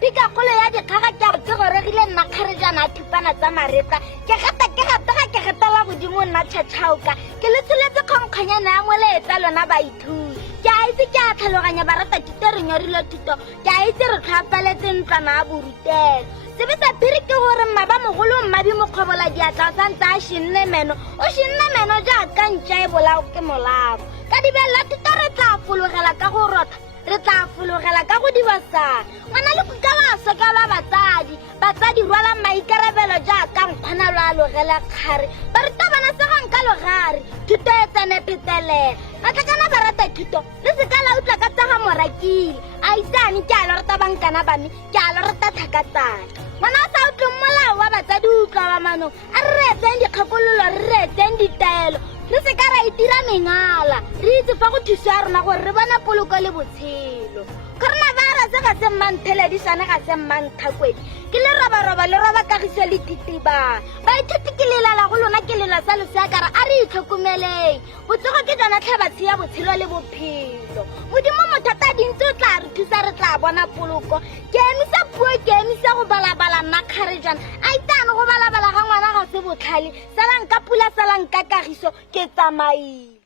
pikakgolo ya dikgaga ke re goregile nna kgarejaana a thupana tsa mareta ke getela godimo nna tšhatšhaoka ke letsoletse kgonkgonyana ya moletsa lona baithuti ke a itse ke a tlhaloganya barata thuto re nyorile thuto ke a itse re tlhoapaletse ntlwana ya borutelo sebe sa phiri ke gore mmaba mogolo mmabi mokgwebola diatla o santse a šinne meno o šinne meno jaaka ntša e bolao ke molao ka dibelela thuto re tla fologela ka go rota re tla fologela ka go dibasana ngwana le kuka wa sokelwa batsadi rwala maikarabelo jaaka nkgona lo a logela kgare barutabana segang ka logare thuto e tsene phetelela matlakana ba rata thuto le seka la utlwa ka tsaga morakile a itsane ke a lo rata bankana ba me ke a lo rata thakatsana ngwana a sa utlwe molao wa batsadi utlwa ba manong a re reetseng dikgakololo re reetseng ditaelo le seka ra itira mengala re itse fa go thuso ya rona gore re bona poloko le botshelo coronavirus ga se mmantheledišane ga se mmanthakwedi ke le roba kagiso le titibang baithuti ke lelela go lona ke lela sa losea kare a re itlhokomeleng botsogo ke jona tlhabatsi ya botshelo le bophelo modimo mothata dintse o tla re thusa re tla bona poloko ke emisa puo ke emisa go balabala nna kgarejana a itane go balabala ga ngwana ga se botlhale salang ka pula salang ka kagiso ke tsamaile